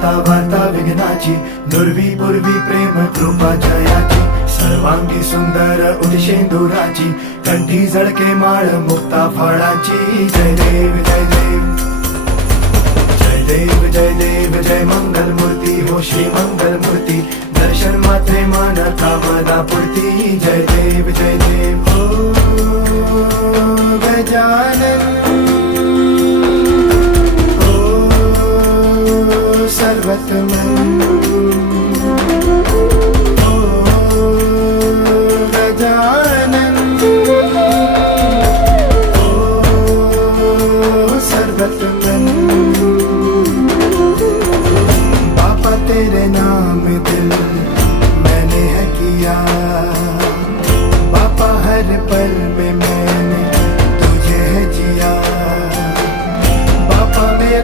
दाता वार्ता विघ्नाची, नुरवी पूर्वी प्रेम कृपा जयाची, सर्वांगी सुंदर उदिशेंदुराची, कंठी झळके माळ मुक्ता फळाची. जय देव जय देव जय देव जय देव जय मंगल मूर्ती हो श्री मंगल मूर्ती, दर्शन मात्रे मान कामना पूर्ती. जय देव जय देव ओ गजानन ओ सर्वतमन.